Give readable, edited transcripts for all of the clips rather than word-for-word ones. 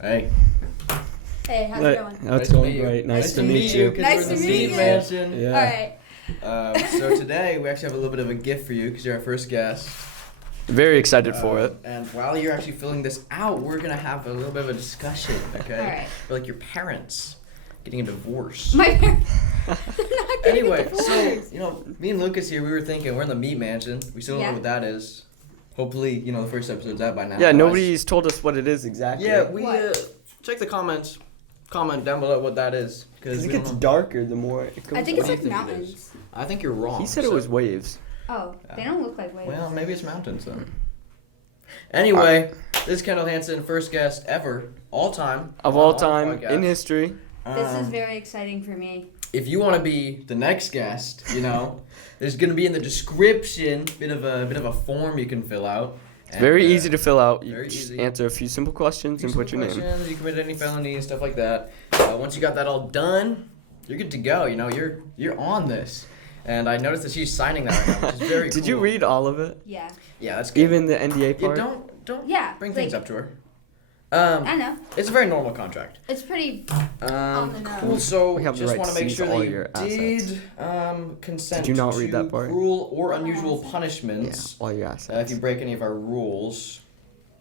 Hey. Hey, how's it going? That's going great. Nice to meet you. Nice to meet you. Mansion. Yeah. All right. So today we actually have a little bit of a gift for you because you're our first guest. Very excited for it. And while you're actually filling this out, we're gonna have a little bit of a discussion, okay? All right. For like your parents getting a divorce. My parents. Anyway, so me and Lucas here, we were thinking we're in the meat mansion. We still don't know what that is. Hopefully, the first episode's out by now. Yeah, nobody's told us what it is exactly. Yeah, we check the comments. Comment down below what that is. Because it gets darker the more it goes. I think it's What like do you think it mountains. I think you're wrong. He said it was waves. Oh, they don't look like waves. Well, maybe it's mountains then. Anyway, this is Kendall Hanson, first guest ever, all time. Of all time, in history. This is very exciting for me. If you want to be the next guest, there's gonna be in the description bit of a form you can fill out. It's very easy to fill out. You very just easy. answer a few simple questions and put your name. You committed any felony and stuff like that. Once you got that all done, you're good to go. You're on this. And I noticed that she's signing that right now, which is very cool. Did you read all of it? Yeah. Yeah, that's good. Even the NDA part? Don't bring things up to her. I know. It's a very normal contract. It's pretty on the nose. Cool. So We have the just right want to to make seize sure all that you your did consent Did you not to read that part? cruel or unusual Yeah, punishments all your assets. if you break any of our rules.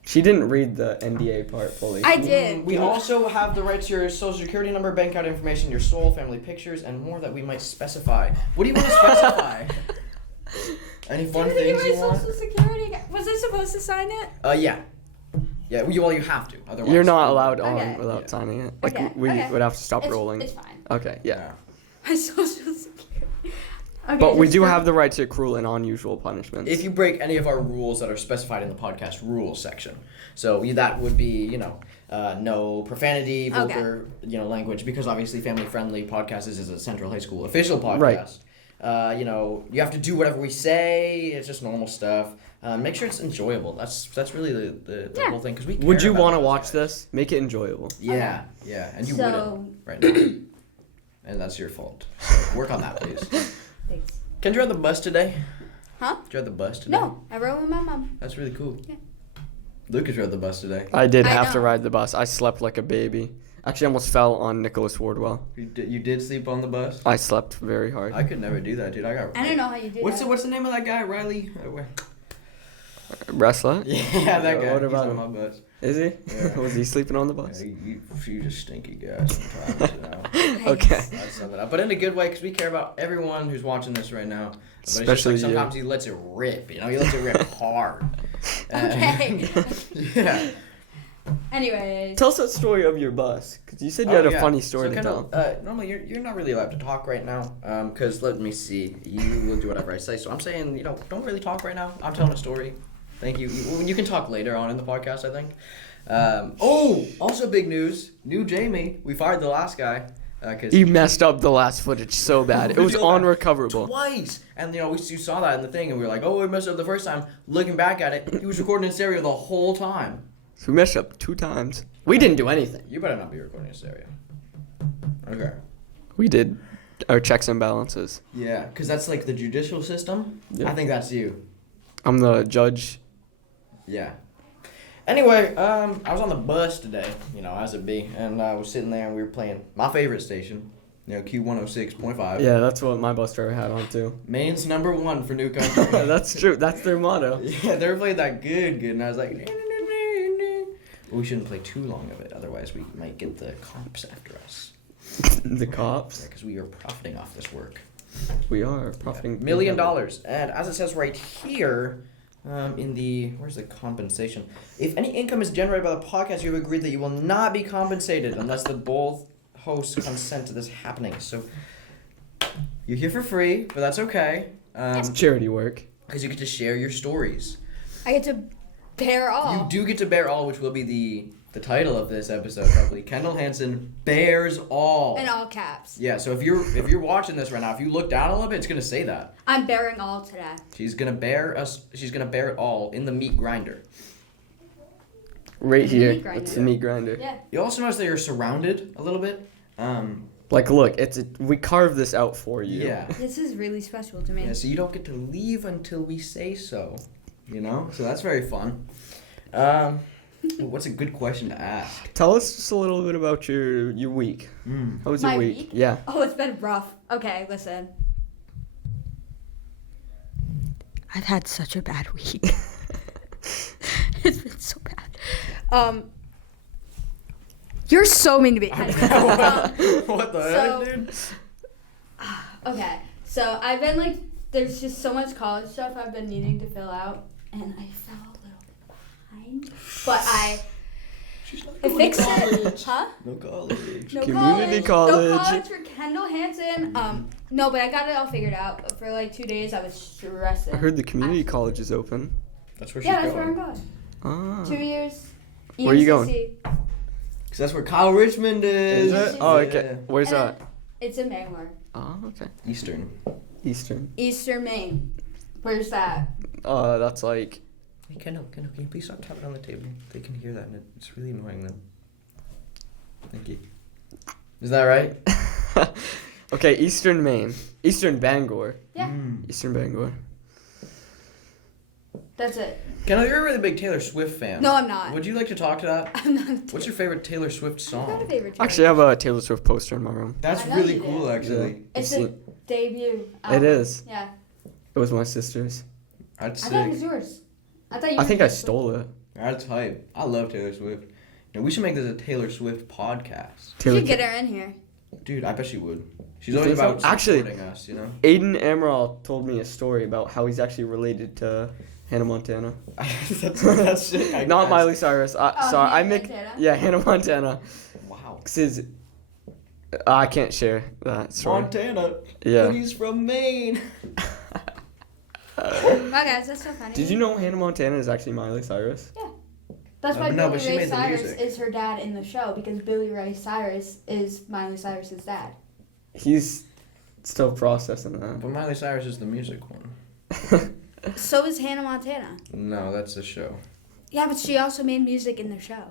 She didn't read the NDA part fully. I did. We also have the right to your social security number, bank account information, your sole, family pictures, and more that we might specify. What do you want to specify? Any fun things you want? Social Security. Was I supposed to sign it? Yeah. Yeah, you have to. Otherwise, You're not allowed on Okay. without signing it. Like, Okay, we okay. would have to stop rolling. It's fine. Okay, yeah. My social security. Okay, But we just do for- have the right to cruel and unusual punishments. If you break any of our rules that are specified in the podcast rules section, so that would be no profanity, vulgar language, because obviously family friendly podcast is a Central High School official podcast. Right. You have to do whatever we say. It's just normal stuff. Make sure it's enjoyable. That's really the whole thing. Because we. Would you want to watch this? Make it enjoyable. Yeah, yeah, and you wouldn't right now, and that's your fault. So work on that, please. Thanks. Can you ride the bus today? Huh? Did you ride the bus today? No, I rode with my mom. That's really cool. Yeah. Lucas rode the bus today. I did I have to know. ride the bus. I slept like a baby. Actually, I almost fell on Nicholas Wardwell. You did sleep on the bus? I slept very hard. I could never do that, dude. I don't know how you do that. What's the name of that guy, Riley? Wrestler? Yeah, that guy. What He's about on him? my bus. Is he? Yeah. Was he sleeping on the bus? Yeah, you just stinky guy sometimes, Okay. I'd sum it up. But in a good way, because we care about everyone who's watching this right now. But Especially it's just like you. sometimes he lets it rip, He lets it rip hard. Okay. Yeah. Anyways. Tell us that story of your bus, because you said you had a funny story to tell. Normally, you're not really allowed to talk right now, because let me see. You will do whatever I say. So I'm saying, don't really talk right now. I'm telling a story. Thank you. You can talk later on in the podcast, I think. Also big news. New Jamie. We fired the last guy. He messed up the last footage so bad. It was unrecoverable. Twice. And, you saw that in the thing, and we were like, oh, we messed up the first time. Looking back at it, he was recording in stereo the whole time. So we messed up 2 times. We didn't do anything. You better not be recording in stereo. Okay. We did our checks and balances. Yeah, because that's like the judicial system. Yeah. I think that's you. I'm the judge. Yeah. Anyway, I was on the bus today, as it be, and I was sitting there and we were playing my favorite station, Q106.5. Yeah, that's what my bus driver had on too. Maine's number 1 for new country. That's true. That's their motto. Yeah, they were playing that good, and I was like, we shouldn't play too long of it, otherwise we might get the cops after us. The cops? Because we are profiting off this work. We are profiting. $1 million. And as it says right here, where's the compensation? If any income is generated by the podcast, you have agreed that you will not be compensated unless the both hosts consent to this happening. So you're here for free, but that's okay. It's charity work. Because you get to share your stories. I get to bear all. You do get to bear all, which will be the title of this episode probably. Kendall Hanson bears all. In all caps. Yeah, so if you're watching this right now, if you look down a little bit, it's gonna say that. I'm bearing all today. She's gonna bear it all in the meat grinder. Right It's a here. meat grinder. It's the meat grinder. Yeah. You also notice that you're surrounded a little bit. Like, look, we carved this out for you. Yeah. This is really special to me. Yeah, so you don't get to leave until we say so. So that's very fun. What's a good question to ask? Tell us just a little bit about your week. How was your My week? week? Yeah. Oh, it's been rough. Okay, listen. I've had such a bad week. It's been so bad. You're so mean to me. What the So- heck, dude? Okay, so I've been like, there's just so much college stuff I've been needing to fill out, and I fell a little bit behind. But I fixed it. Huh? No college. No Community college. college. No college for Kendall Hanson. No, but I got it all figured out. But for like 2 days, I was stressing. I heard the community college is open. That's where she's Yeah, that's going. where I'm going. Ah. 2 years. Where are you going? EMCC. Cause that's where Kyle Richmond is. Is it? Oh, okay. Where's And that? It's in Bangor. Oh, okay. Eastern. Eastern. Eastern Maine. Where's that? That's like. Hey, Kendall, can you please stop tapping on the table? They can hear that, and it's really annoying them. Thank you. Is that right? Okay, Eastern Maine. Eastern Bangor. Yeah, Eastern Bangor. that's it. Kendall, you're a really big Taylor Swift fan. No, I'm not. Would you like to talk to that? I'm not. What's your favorite Taylor Swift I'm not a song? favorite. Actually, I have a Taylor Swift poster in my room. That's I know really you cool, do. actually. It's You a see- debut. It is. Yeah. It was my sister's. That's I thought it was sick. yours. I thought you. I were think I just- stole it. That's hype. I love Taylor Swift. You know, we should make this a Taylor Swift podcast. You Taylor. should get her in here. Dude, I bet she would. She's You always think so? about Actually- supporting us, you know? Aiden Amaral told me a story about how he's actually related to Hannah Montana. that's sick. Not Miley Cyrus. Sorry, I Hannah make. Montana? Yeah, Hannah Montana. Wow. 'Cause his. I can't share that story. Montana. Yeah. But he's from Maine. My guys, that's so funny. Did you know Hannah Montana is actually Miley Cyrus? That's why No, Billy but she Ray made the Cyrus music. is her dad in the show because Billy Ray Cyrus is Miley Cyrus's dad. He's still processing that. But Miley Cyrus is the music one. So is Hannah Montana. No, that's the show. Yeah, but she also made music in the show.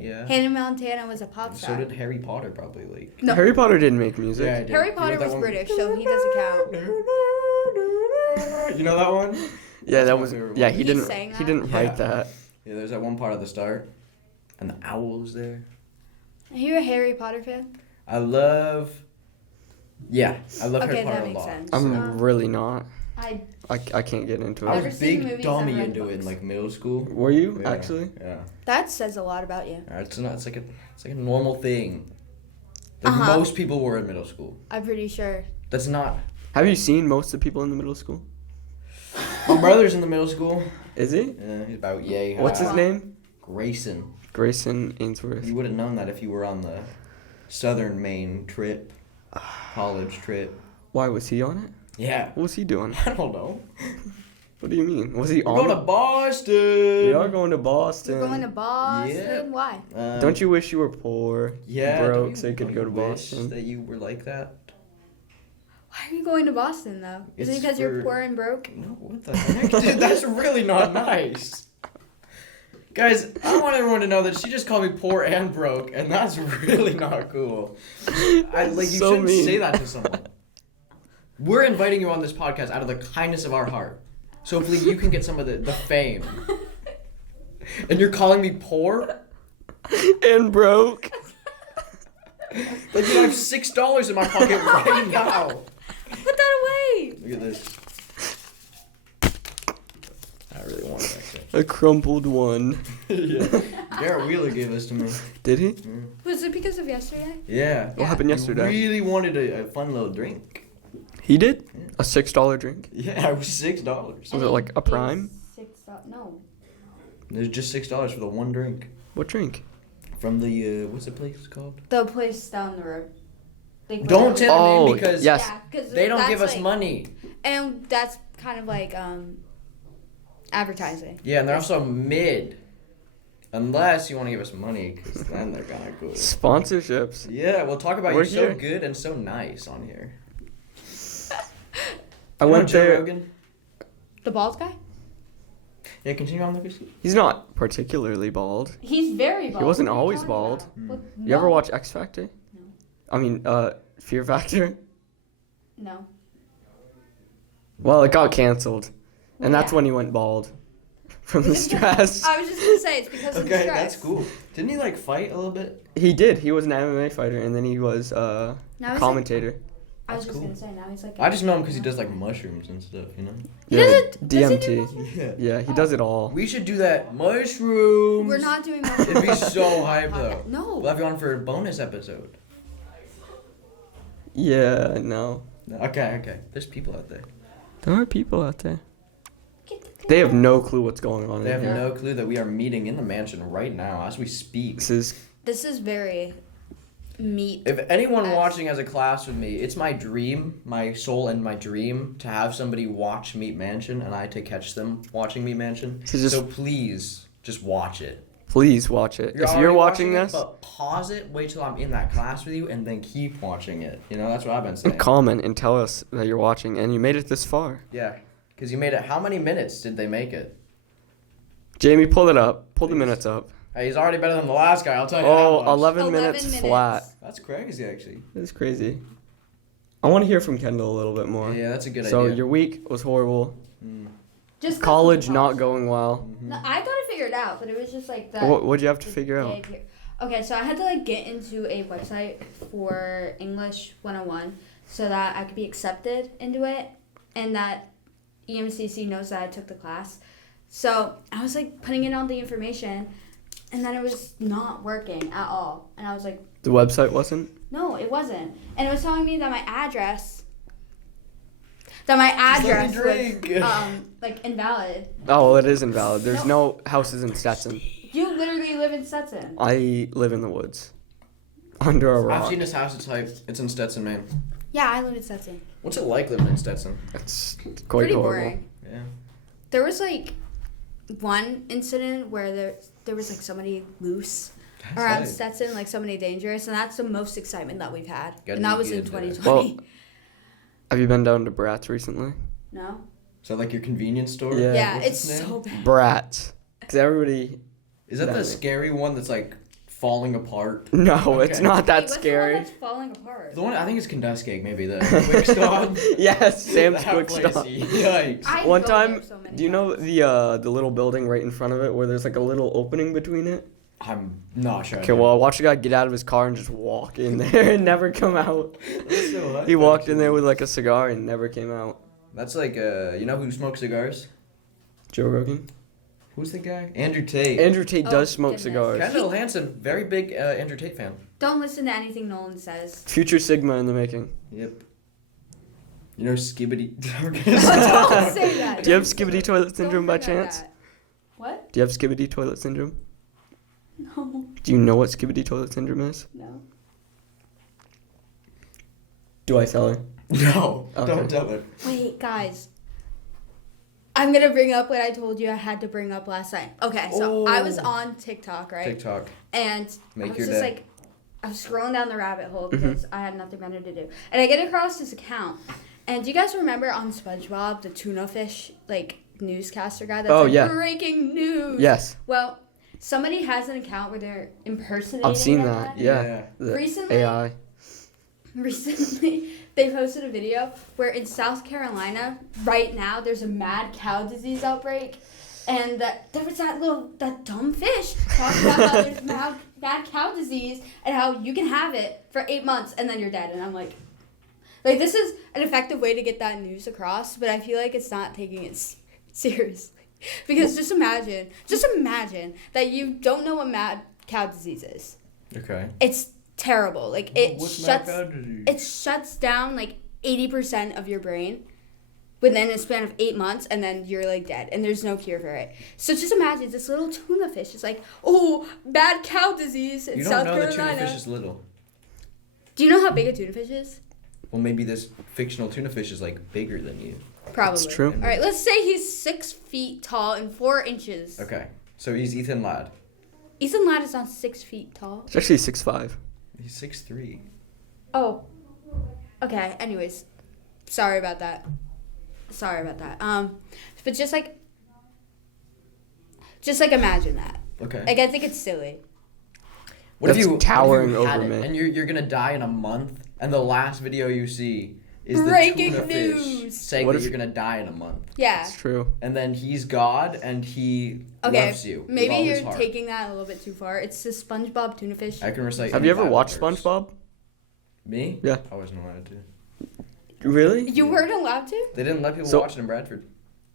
Yeah. Hannah Montana was a pop So star. did Harry Potter, probably. Like. No. Harry Potter didn't make music. Yeah, I did. Harry You know Potter that was one? British, so he doesn't count. You know that one? Yeah, That's that my was. favorite Yeah, one. he He didn't. sang He that? didn't Yeah. write that. Yeah, there's that one part at the start, and the owl is there. Are you a Harry Potter fan? I love. Yeah, I love Okay, Harry Potter that a makes lot. sense. I'm really not. I I can't get into I it. Never was seen the big movies, dummy never read the into it in books. like middle school. Were you Yeah, actually? Yeah. that says a lot about you. It's not. It's like a normal thing. Like Uh-huh. most people were in middle school. I'm pretty sure. That's not. Have you seen most of the people in the middle school? My brother's in the middle school. Is he? Yeah, he's about yay high. What's his name? Grayson. Grayson Ainsworth. You would have known that if you were on the Southern Maine trip, college trip. Why was he on it? Yeah. What was he doing? I don't know. What do you mean? Was he We're on? going to it? Boston. We are going to Boston. You're going to Boston? Yeah. Why? Don't you wish you were poor, Yeah. broke, don't so you could don't go to wish Boston? that you were like that. Why are you going to Boston, though? Is it It's because you're for- poor and broke? No, what the heck? Dude, that's really not nice. Guys, I want everyone to know that she just called me poor and broke, and that's really not cool. You So shouldn't mean. say that to someone. We're inviting you on this podcast out of the kindness of our heart. So hopefully you can get some of the fame. And you're calling me poor? And broke. Like, dude, I have $6 in my pocket right now. Put that away! Look at this. I really want it, actually. A crumpled one. Yeah. Garrett Wheeler gave this to me. Did he? Was it because of yesterday? Yeah. What happened yesterday? He really wanted a fun little drink. He did? A $6 drink? Yeah, it was $6. Was it like a prime? $6. No. There's just $6 for the one drink. What drink? From the, what's the place called? The place down the road. Don't say the Oh, name because yes. Yeah, because they don't give us like, money. And that's kind of like advertising. Yeah, and they're also mid. Unless you want to give us money, because then they're kind of cool. Sponsorships. Yeah, we'll talk about We're you so here. good and so nice on here. I You know went Joe there. Rogan? The bald guy? Yeah, continue on, Lucas. He's not particularly bald. He's very bald. He wasn't What are you always talking bald. about? What? You ever No. watch X Factor? No. I mean, Fear Factor? No. Well, it got canceled. And that's Yeah. when he went bald. from the stress. I was just gonna say it's because of the stress. Okay, that's cool. Didn't he like fight a little bit? He did. He was an MMA fighter, and then he was a commentator. I was That's just cool. gonna say now he's like. I just know him because he does like mushrooms and stuff, you know. He does it. DMT. Yeah, he does it all. We should do that. Mushrooms. We're not doing mushrooms. It'd be so hype though. No. We'll have you on for a bonus episode. Yeah, no. Okay. There's people out there. There are people out there. They have no clue what's going on. They in have here. no clue that we are meeting in the mansion right now as we speak. This is very meat. If anyone watching has a class with me, it's my dream, my soul and my dream to have somebody watch Meat Mansion and I to catch them watching Meat Mansion. So please, just watch it. Please watch it. If you're watching this, but pause it, wait till I'm in that class with you, and then keep watching it. You know, that's what I've been saying. and comment and tell us that you're watching and you made it this far. Yeah, because you made it. How many minutes did they make it? Jamie, pull it up. Pull the minutes up. Hey, he's already better than the last guy, I'll tell you Oh, that much. 11 minutes flat. That's crazy, actually. That's crazy. I want to hear from Kendall a little bit more. Yeah, that's a good So idea. your week was horrible. Just College not going well. No, I got it figured out, but it was just like that. What'd you have to figure out? Okay, so I had to like get into a website for English 101 so that I could be accepted into it and that EMCC knows that I took the class. So I was like putting in all the information and then it was not working at all. And I was like, The website wasn't? no, it wasn't. And it was telling me that my address was like invalid. Oh, well, it is invalid. There's no houses in Stetson. You literally live in Stetson. I live in the woods. Under a rock. I've seen his house, it's in Stetson, man. Yeah, I live in Stetson. What's it like living in Stetson? It's quite Pretty horrible. boring. Yeah. There was like one incident where there was like somebody loose around hype. Stetson, like somebody dangerous, and that's the most excitement that we've had. Gotta And that be was in good, 2020. Well, have you been down to Bratz recently? No? Is that like your convenience store? Yeah. Yeah, What's it's its name? so bad. Bratz. Because everybody... Is that the That- scary one that's like falling apart? No, it's Okay. not that Wait, scary. What's the one that's falling apart? The one, I think it's Kentucky, maybe the quick stop. Yes, Sam's That Quick place, Stop. Yikes. I One go time, there so many do you know times. the little building right in front of it where there's like a little opening between it? I'm not sure. Okay, well, I watched a guy get out of his car and just walk in there and never come out. He walked in there with like a cigar and never came out. That's like, you know who smokes cigars? Joe Rogan? Who's the guy? Andrew Tate. Andrew Tate Oh, does smoke goodness. cigars. Kendall Hanson, very big Andrew Tate fan. Don't listen to anything Nolan says. Future Sigma in the making. Yep. You know Skibbity. Don't say that. Do you have Skibbity toilet syndrome by Don't say chance? that. What? Do you have Skibbity toilet syndrome? No. Do you know what Skibbity toilet syndrome is? No. Do I tell her? No, Okay. don't tell her. Wait, guys. I'm going to bring up what I told you I had to bring up last night. Okay, so I was on TikTok, right? TikTok. And Make I was your just day. like, I was scrolling down the rabbit hole because I had nothing better to do. And I get across this account. And do you guys remember on SpongeBob, the tuna fish, like, newscaster guy that's Oh, like, yeah. breaking news? Yes. Well, somebody has an account where they're impersonating I've seen that. guy. Yeah. The Recently- AI. Recently, they posted a video where in South Carolina, right now, there's a mad cow disease outbreak. And there was that dumb fish talking about how there's mad cow disease and how you can have it for 8 months and then you're dead. And I'm like, this is an effective way to get that news across, but I feel like it's not taking it seriously. Because just imagine that you don't know what mad cow disease is. Okay. It's terrible. Like it What's shuts mad cow disease? it shuts down like 80% of your brain within a span of 8 months, and then you're like dead, and there's no cure for it. So just imagine this little tuna fish is like, oh, bad cow disease in You South don't know the Carolina. tuna fish is little. Do you know how big a tuna fish is? Well, maybe this fictional tuna fish is like bigger than you. Probably. It's true. All right, let's say he's 6 feet tall and 4 inches. Okay. So he's Ethan Ladd. Ethan Ladd is not 6 feet tall. It's actually 6'5". He's 6'3". Oh. Okay. Anyways, sorry about that. But just like imagine that. Okay. Like I think it's silly. What if That's you towering what if you had over it me. and you're gonna die in a month, and the last video you see is the Breaking tuna news. fish saying What that if- you're gonna die in a month. Yeah. It's true. And then he's God and he Okay. loves you. with Maybe all his you're heart. taking that a little bit too far. It's the SpongeBob tuna fish. I can recite. Have you ever any watched Bible verse. SpongeBob? Me? Yeah. I wasn't allowed to. Really? You weren't allowed to? They didn't let people So- watch it in Bradford.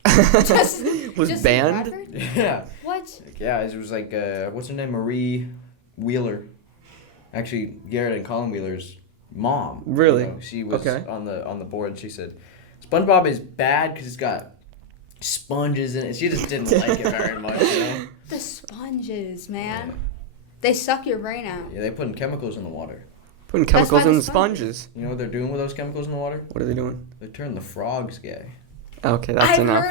Just, Was just in banned? Bradford? Yeah. What? Yeah, it was like, what's her name? Marie Wheeler. Actually, Garrett and Colin Wheeler's mom. Really? You know, she was Okay. on the board. She said, SpongeBob is bad because it's got sponges in it. She just didn't like it very much, you know? The sponges, man. Yeah. They suck your brain out. Yeah, they putting chemicals in the water. Putting That's chemicals why in the the sponges. You know what they're doing with those chemicals in the water? What are they doing? They're turning the frogs gay. Okay, that's enough.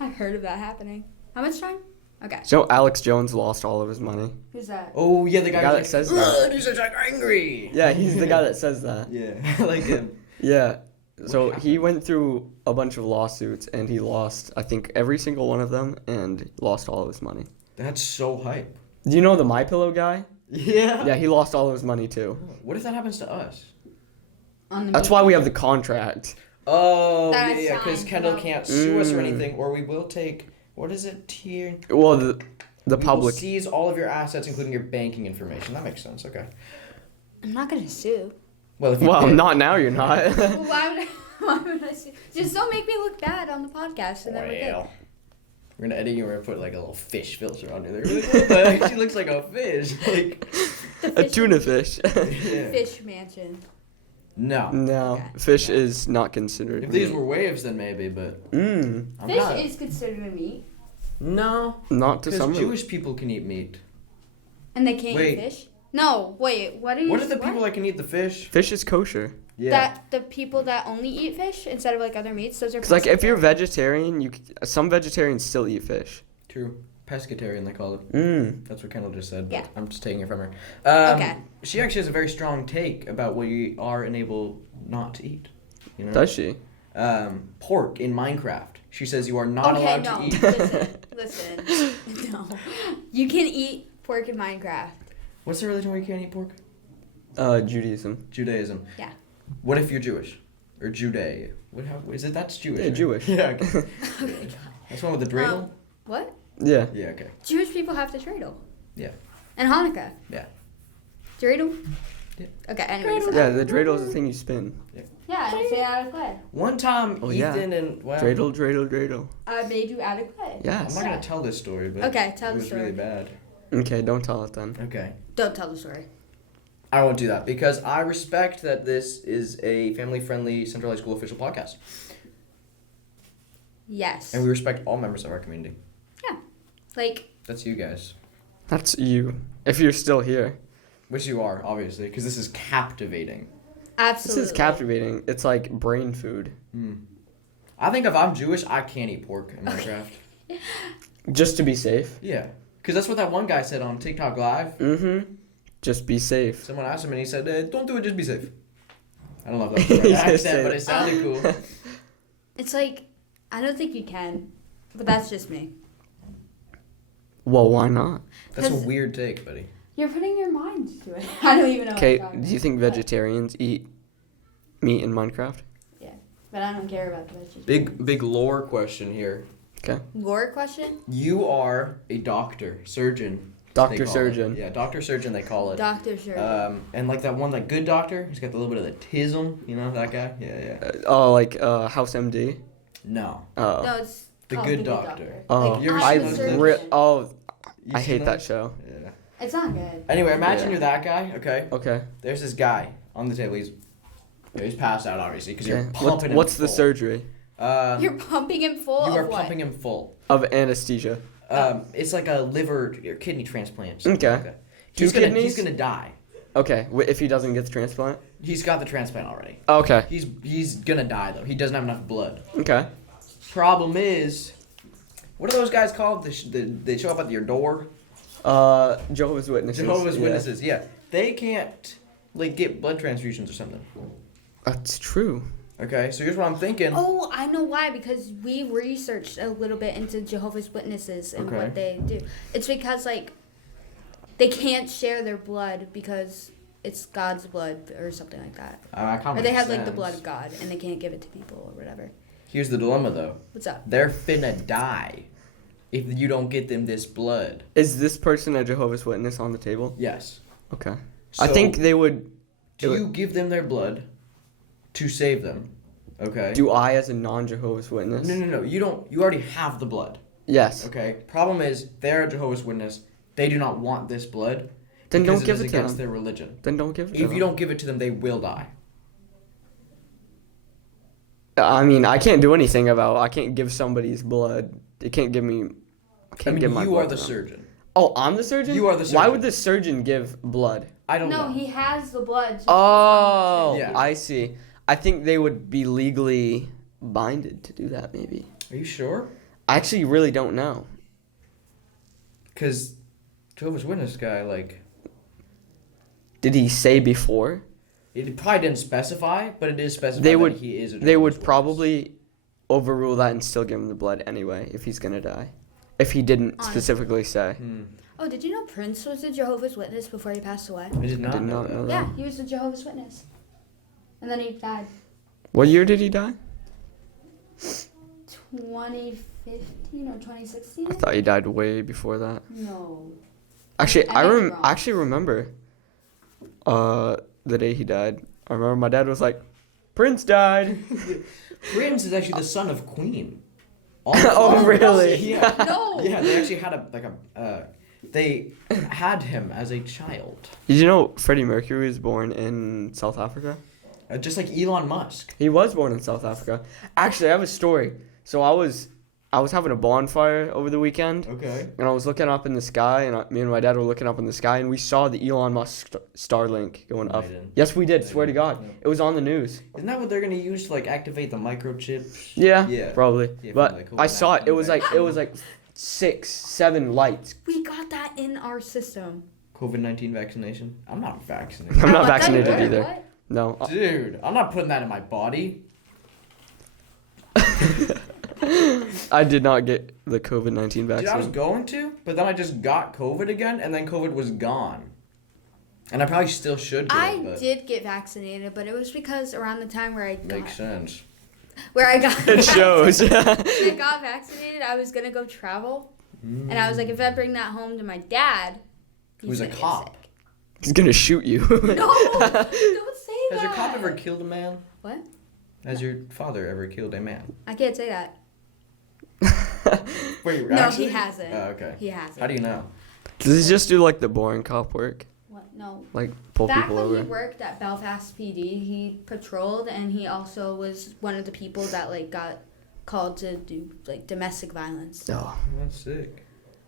I heard of that happening. How much time? Okay. So Alex Jones lost all of his money. Who's that? Oh, yeah, the The guy, guy who's that like, says "Ugh, that. He's like angry. Yeah, he's the guy that says that. Yeah, I like him. Yeah. So What he went through a bunch of lawsuits and he lost, I think, every single one of them and lost all of his money. That's so hype. Do you know the MyPillow guy? Yeah. Yeah, he lost all of his money too. What if that happens to us? On the That's why we have the contract. Oh, That's yeah, because fine. Kendall No. can't sue us or Mm. anything, or we will take, what is it, tier? Well, the We will public. seize all of your assets, including your banking information. That makes sense, okay. I'm not gonna sue. Well, if you Well, did- not now. You're not. Well, why would I sue? Just don't make me look bad on the podcast, and then we're good. Well, we're gonna edit you. We're gonna put like a little fish filter on you. They're like, what the heck? She looks like a fish. Like, A tuna fish. yeah. Fish mansion. No. No, Okay. fish is not considered. If these meat. were waves, then maybe, but Mm, I'm Fish not. is considered a meat, No, not to because some. Jewish people can eat meat. and they can't Wait. eat fish. No, wait. What are you? What are the people that can eat the fish? Fish is kosher. Yeah. That the people that only eat fish instead of like other meats, those are. Cause like if you're pescatarian. vegetarian, some vegetarians still eat fish. True. Pescatarian, they call it. Mm. That's what Kendall just said. But Yeah. I'm just taking it from her. Okay. She actually has a very strong take about what you are and able not to eat. You know? Does she? Pork in Minecraft. She says you are not Okay, allowed no. to eat. Listen. No. You can eat pork in Minecraft. What's the religion where you can't eat pork? Judaism. Judaism. Yeah. What if you're Jewish? Or Juday? Is it? That's Jewish. Yeah, right? Jewish. Yeah, okay. That's one with the dreidel? What? Yeah. Yeah, okay. Jewish people have to dreidel. Yeah. And Hanukkah. Yeah. Dreidel? Yeah. Okay, anyways. Yeah, the dreidel is the thing you spin. Yeah, and it's made out of clay. One time, Oh, yeah. Ethan and... Well, Dreidel, dreidel, dreidel. I made you out of clay. I'm Yes. not going to tell this story, but Okay, tell it the was story. really bad. Okay, don't tell it then. Okay. Don't tell the story. I won't do that because I respect that this is a family-friendly Central High School official podcast. Yes. And we respect all members of our community. Like, That's you guys. That's you. If you're still here. Which you are, obviously, because this is captivating. absolutely. This is captivating. It's like brain food. I think if I'm Jewish, I can't eat pork in Minecraft. Just to be safe. Yeah. Because that's what that one guy said on TikTok Live. Mm-hmm. Just be safe. Someone asked him and he said, don't do it, just be safe. I don't know if that's the right He just accent, said- but it sounded cool. It's like, I don't think you can. But that's just me. Well, why not? That's a 'Cause- weird take, buddy. You're putting your mind to it. I don't even know Okay, what I'm do talking you think about. vegetarians eat meat in Minecraft? But I don't care about the veggies. Big lore question here. Lore question? You are a doctor, surgeon. Doctor they call surgeon. it. Yeah, doctor surgeon they call it. Doctor sure. And like that one, like good doctor, he's got a little bit of the tism, you know, that guy? Yeah. Oh, like House MD? No. Oh. no, it's The called Good Doctor. Oh, Like, You ever I'm seen a those surgeon. clips? You I seen hate that those? show. Yeah. It's not good. Anyway, imagine Yeah. you're that guy, okay? Okay. There's this guy on the table. He's passed out, obviously, because you're Okay. pumping him What's the full. surgery? You're pumping him full You of are what? pumping him full. Of anesthesia. It's like a liver or kidney transplant. Okay. Like that. Two He's kidneys? gonna die. Okay, if he doesn't get the transplant? He's got the transplant already. Okay. He's gonna die though. He doesn't have enough blood. Okay. Problem is, what are those guys called? They show up at your door. Jehovah's Witnesses. Jehovah's Yeah. Witnesses. Yeah, they can't like get blood transfusions or something. That's true. Okay, so here's what I'm thinking. Oh, I know why. Because we researched a little bit into Jehovah's Witnesses and Okay. what they do. It's because, like, they can't share their blood because it's God's blood or something like that. Or they have like the blood of God and they can't give it to people or whatever. Here's the dilemma though. What's up? They're finna die if you don't get them this blood. Is this person a Jehovah's Witness on the table? Yes. Okay. So, I think they would. Do you give them their blood to save them? Okay. Do I, as a non-Jehovah's Witness? No. You don't. You already have the blood. Yes. Okay. Problem is, they're a Jehovah's Witness. They do not want this blood. Then don't give it to them. Against their religion. Then don't give it to them. If you don't give it to them, they will die. I mean, I can't do anything about. I can't give somebody's blood. They can't give me. You are the surgeon. Oh, I'm the surgeon? You are the surgeon. Why would the surgeon give blood? I don't know. No, he has the blood. Oh, Yeah. I see. I think they would be legally binded to do that, maybe. Are you sure? I actually really don't know. Because Jehovah's Witness guy, like... Did he say before? It probably didn't specify, but it is specified That he is a Jehovah's They would Witness. probably overrule that and still give him the blood anyway if he's going to die. If he didn't specifically say. Oh, did you know Prince was a Jehovah's Witness before he passed away? I did not know that. Yeah, he was a Jehovah's Witness. And then he died. What year did he die? 2015 or 2016? I thought he died way before that. No. Actually, I may be wrong. I actually remember the day he died. I remember my dad was like, Prince died. Prince is actually the son of Queen. Oh, really? Yeah. No. Yeah, they actually had they had him as a child. Did you know Freddie Mercury was born in South Africa? Just like Elon Musk. He was born in South Africa. Actually, I have a story. So I was having a bonfire over the weekend. Okay. And I was looking up in the sky, and me and my dad were looking up in the sky, and we saw the Elon Musk Starlink going up. Yes, we did. Swear to God, it was on the news. Isn't that what they're gonna use to like activate the microchips? Yeah. Probably. Yeah, but like I saw it. It was like 6, 7 lights. We got that in our system. COVID-19 vaccination? I'm not vaccinated. I'm not Oh, I thought you vaccinated were. either. What? No. Dude, I'm not putting that in my body. I did not get the COVID-19 vaccine. Dude, I was going to, but then I just got COVID again, and then COVID was gone. And I probably still should get it, but did get vaccinated, but it was because around the time where I got makes sense. It shows. when I got vaccinated, I was gonna go travel, and I was like, if I bring that home to my dad, Who's a gonna get cop. sick. He's gonna shoot you. No, don't say that. Has your cop ever killed a man? What? Has your father ever killed a man? I can't say that. Wait, No, actually? he hasn't. Oh, okay. He hasn't. How do you know? Does he just do like the boring cop work? What? No. Like pull Back people when over? he worked at Belfast PD, he patrolled, and he also was one of the people that like got called to do like domestic violence. Oh. That's sick.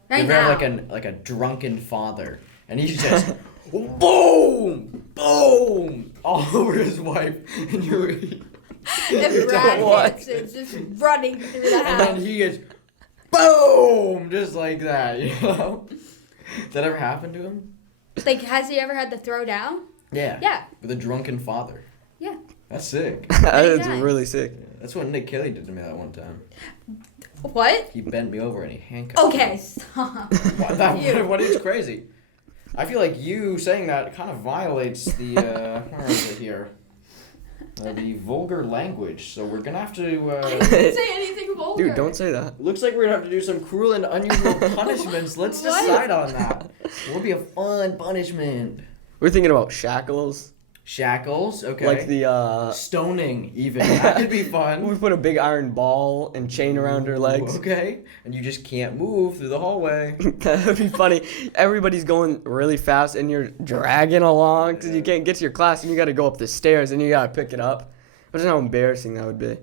Right You're now. very like a drunken father, and he's just boom, boom, all over his wife, and you're. If Brad What? hits, it's just running through the And then house. he gets boom, just like that, you know? Did that ever happen to him? Like, has he ever had to throw down? Yeah. Yeah. With a drunken father. Yeah. That's sick. That's times. really sick. That's what Nick Kelly did to me that one time. What? He bent me over and he handcuffed me. Okay, stop. What is crazy? I feel like you saying that kind of violates the, where is it here? The vulgar language, so we're gonna have to, I didn't say anything vulgar. Dude, don't say that. looks like we're gonna have to do some cruel and unusual punishments. Let's What? decide on that. What would be a fun punishment? We're thinking about shackles. Shackles, okay. Like the Stoning, even. That could be fun. we put a big iron ball and chain around her legs. Okay. And you just can't move through the hallway. That'd be funny. Everybody's going really fast and you're dragging along because you can't get to your class and you got to go up the stairs and you got to pick it up. Imagine how embarrassing that would be.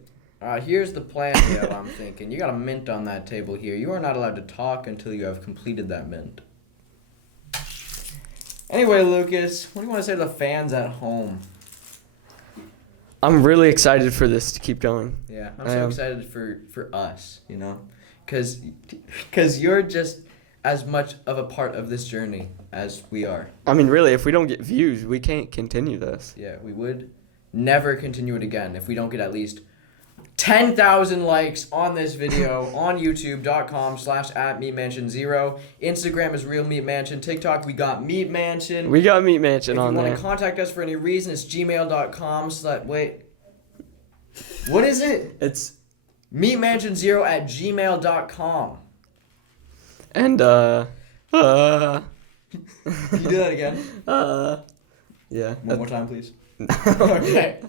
Here's the plan, I'm thinking. You got a mint on that table here. You are not allowed to talk until you have completed that mint. Anyway, Lucas, what do you want to say to the fans at home? I'm really excited for this to keep going. Yeah, I'm so excited for us, you know? Because you're just as much of a part of this journey as we are. I mean, really, if we don't get views, we can't continue this. Yeah, we would never continue it again if we don't get at least 10,000 likes on this video on youtube.com/@meatmansion0. Instagram is Real Meat Mansion. TikTok, we got Meat Mansion. We got Meat Mansion on there. If you want to contact us for any reason, it's gmail.com. Wait. What is it? It's meatmansion0@gmail.com. And, Can you do that again? Yeah. One more time, please. Okay.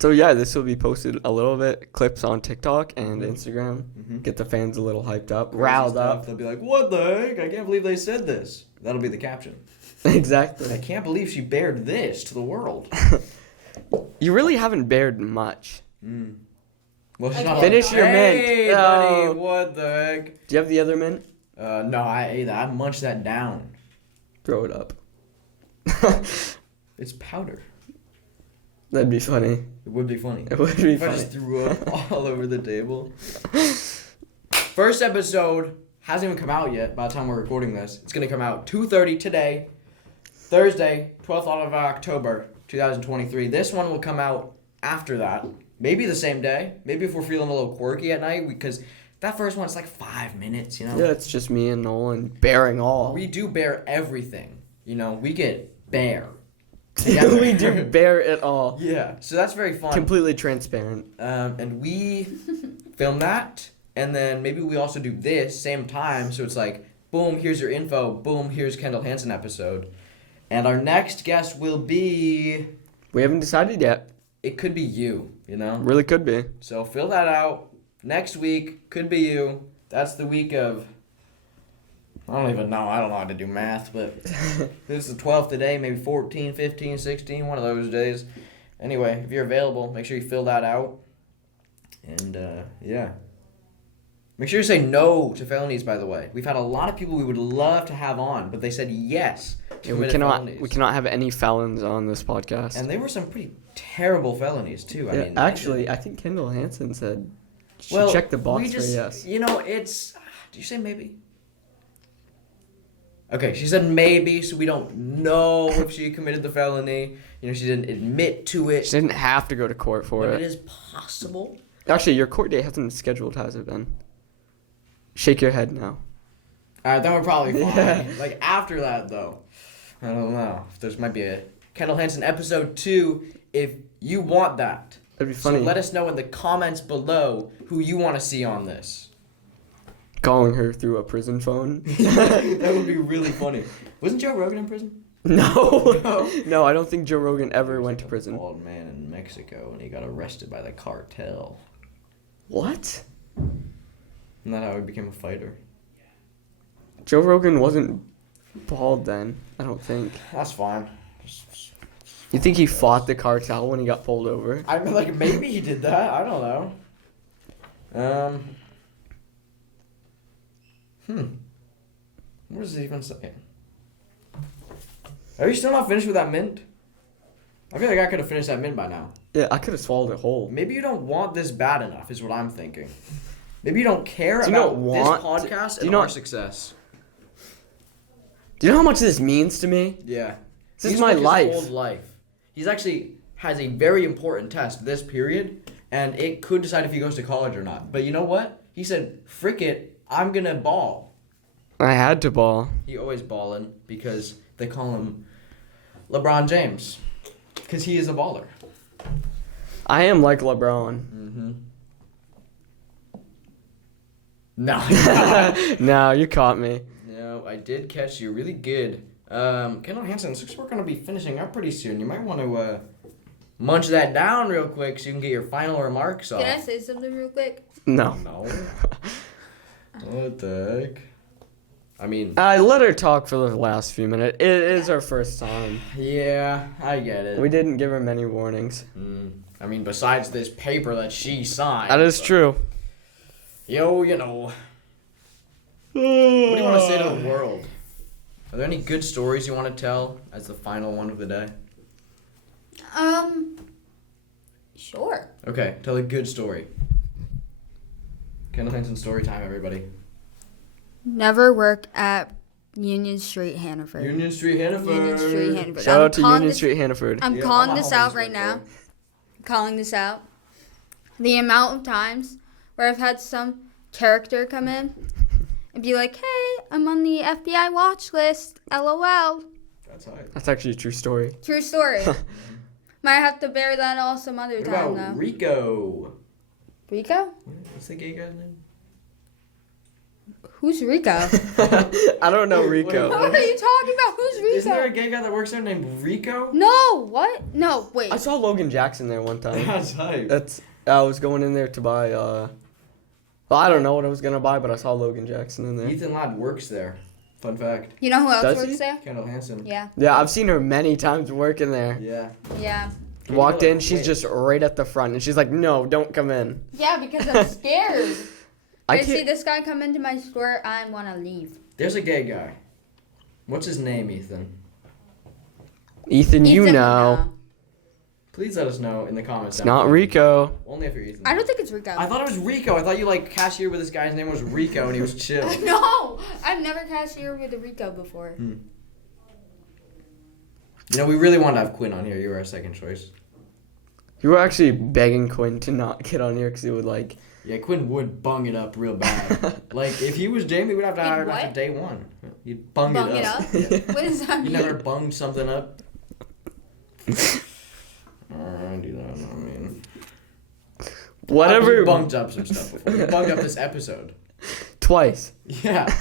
So yeah, this will be posted a little bit, clips on TikTok and Mhm. Instagram. Mhm. Get the fans a little hyped up, Crazy riled stuff. up. They'll be like, what the heck? I can't believe they said this. That'll be the caption. Exactly. I can't believe she bared this to the world. You really haven't bared much. Mm. Well, she's Okay. not Finish your mint. Hey, Oh. buddy, what the heck? Do you have the other mint? No, I ate that. I munched that down. Throw it up. It's powder. That'd be funny. It would be funny. It would be If I funny. just threw up all over the table. First episode hasn't even come out yet by the time we're recording this. It's going to come out 2:30 today, Thursday, 12th of October, 2023. This one will come out after that. Maybe the same day. Maybe if we're feeling a little quirky at night, because that first one's like 5 minutes, you know? Yeah, it's just me and Nolan bearing all. We do bear everything. You know, we get bare. We do bear it all. Yeah, so that's very fun. Completely transparent. And we film that, and then maybe we also do this same time. So it's like, boom, here's your info. Boom, here's Kendall Hanson episode. And our next guest will be. We haven't decided yet. It could be you, you know? Really could be. So fill that out. Next week, could be you. That's the week of. I don't even know. I don't know how to do math, but this is the 12th today, maybe 14, 15, 16, one of those days. Anyway, if you're available, make sure you fill that out. And, yeah. Make sure you say no to felonies, by the way. We've had a lot of people we would love to have on, but they said yes to Yeah, we cannot have any felons on this podcast. And they were some pretty terrible felonies, too. I mean, actually, I think Kendall Hanson said, check the box for yes. You know, it's... Did you say maybe? Okay, she said maybe, so we don't know if she committed the felony. You know, she didn't admit to it. She didn't have to go to court for But it. it is possible. Actually, your court date hasn't been scheduled, has it been? Shake your head now. Alright, then we're probably fine. Yeah. Like, after that, though, I don't know. There's might be a Kendall Hanson episode 2 if you want that. That'd be funny. So let us know in the comments below who you want to see on this. Calling her through a prison phone. That would be really funny. Wasn't Joe Rogan in prison? No. No. No, I don't think Joe Rogan ever went to prison. Bald man in Mexico, and he got arrested by the cartel. What? Isn't that how he became a fighter? Joe Rogan wasn't bald then, I don't think. That's fine. You think he fought the cartel when he got pulled over? I mean, like, maybe he did that. I don't know. What does it even say? Are you still not finished with that mint? I feel like I could have finished that mint by now. Yeah, I could have swallowed it whole. Maybe you don't want this bad enough, is what I'm thinking. Maybe you don't care Do you about not this want podcast do you and not- our success. Do you know how much this means to me? Yeah. This is He's my like his life. whole life. He's actually has a very important test this period, and it could decide if he goes to college or not. But you know what? He said, frick it, I'm going to ball. I had to ball. He always ballin' because they call him LeBron James. Because he is a baller. I am like LeBron. Mm-hmm. No. No, you caught me. No, I did catch you really good. Kendall Hanson, since we're going to be finishing up pretty soon, you might want to munch that down real quick so you can get your final remarks off. Can I say something real quick? No. No. What the heck? I mean... I let her talk for the last few minutes. It is our first time. Yeah, I get it. We didn't give her many warnings. I mean, besides this paper that she signed. That is true. Yo, you know. What do you want to say to the world? Are there any good stories you want to tell as the final one of the day? Sure. Okay, tell a good story. Kendall Hanson story time, everybody. Never work at Union Street, Hannaford. Union Street, Hannaford. Union Street, Hannaford. Shout out to calling Union this- Street, Hannaford. I'm Yeah, calling all my this homies out work right now. there. Calling this out. the amount of times where I've had some character come in and be like, hey, I'm on the FBI watch list. LOL. That's hype. That's actually a true story. True story. Might have to bear that all some other What time, about though. Rico? Rico? What's the gay guy's name? Who's Rico? I don't know Rico. What are you talking about? Who's Rico? Isn't there a gay guy that works there named Rico? No, what? No, wait. I saw Logan Jackson there one time. That's hype. I was going in there to buy. Well, I don't know what I was gonna buy, but I saw Logan Jackson in there. Ethan Ladd works there. Fun fact. You know who else Does works he? there? Kendall Hanson. Yeah. Yeah, I've seen her many times working there. Yeah. Yeah. Walked in, she's just right at the front, and she's like, "No, don't come in." Yeah, because I'm scared. I I see can't. this guy come into my store, I want to leave. There's a gay guy. What's his name, Ethan? Ethan, you Ethan, know, Please let us know in the comments. it's not Rico. Only if you're Ethan. I don't think it's Rico. I thought it was Rico. I thought you like cashier with this guy's name was Rico and he was chill. No, I've never cashier with a Rico before. You know, we really wanted to have Quinn on here. You were our second choice. You were actually begging Quinn to not get on here because he would like. Yeah, Quinn would bung it up real bad. Like, if he was Jamie, we'd have to hire him What? after day one. He'd bung Bung it it up. up? Yeah. What does that You mean? never bunged something up? I do not know, I mean. Whatever. You bunged up some stuff before. You bunged up this episode. Twice. Yeah.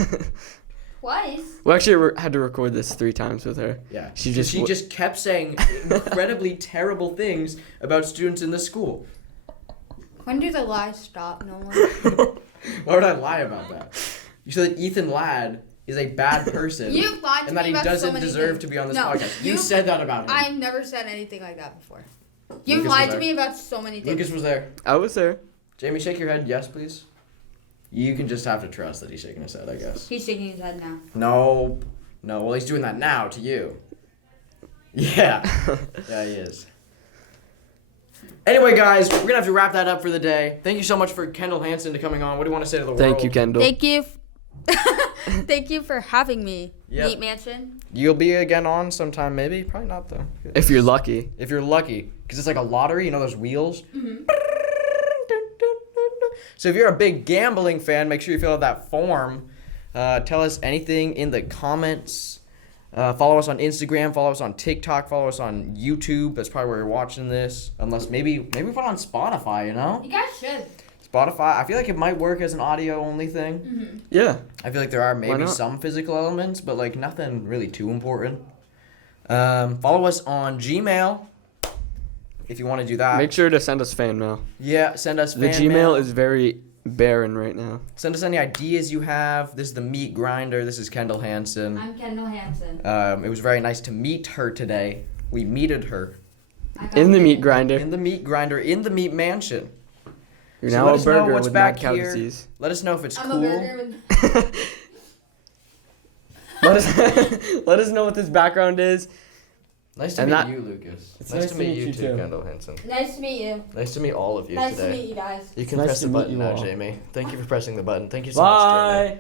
Twice? We actually had to record this 3 times with her. Yeah. She She just just kept saying incredibly terrible things about students in the school. When do the lies stop, Nolan? Why would I lie about that? You said that Ethan Ladd is a bad person. You've lied to and me that he about doesn't so many deserve things. to be on this No, podcast. You you- said that about him. I've never said anything like that before. You've Lucas lied was to there. me about so many things. Lucas was there. I was there. Jamie, shake your head. Yes, please. You can just have to trust that he's shaking his head, I guess. He's shaking his head now. No. No, well, he's doing that now to you. Yeah. Yeah, he is. Anyway, guys, we're going to have to wrap that up for the day. Thank you so much for Kendall Hanson to coming on. What do you want to say to the world? Thank you, Kendall. Thank you. Thank you for having me. Yep. Meat Mansion. You'll be again on sometime, maybe. Probably not, though. If you're lucky. If you're lucky. Because it's like a lottery, you know those wheels? Mm-hmm. So if you're a big gambling fan, make sure you fill out that form. Tell us anything in the comments. Follow us on Instagram. Follow us on TikTok. Follow us on YouTube. That's probably where you're watching this. Unless maybe we put it on Spotify, you know? You guys should. Spotify. I feel like it might work as an audio-only thing. Mm-hmm. Yeah. I feel like there are maybe not? some physical elements, but like nothing really too important. Follow us on Gmail if you want to do that. Make sure to send us fan mail. Yeah, send us The fan Gmail mail. is very barren right now. Send us any ideas you have. This is the Meat Grinder. This is Kendall Hanson. I'm Kendall Hanson. It was very nice to meet her today. We meeted her In the meat grinder. in the Meat Grinder in the Meat Mansion. You're So now let a us know burger what's with back mad cow here. disease. Let us know if it's I'm cool. a burger with... Let us know what this background is. Nice to And meet that- you, Lucas. It's Nice to meet you too, too. Kendall Hanson. Nice to meet you. Nice to meet all of you Nice today. to meet you guys. You can Nice press to the meet button you now, all. Jamie. Thank you for pressing the button. Thank you so much, Jamie. Bye.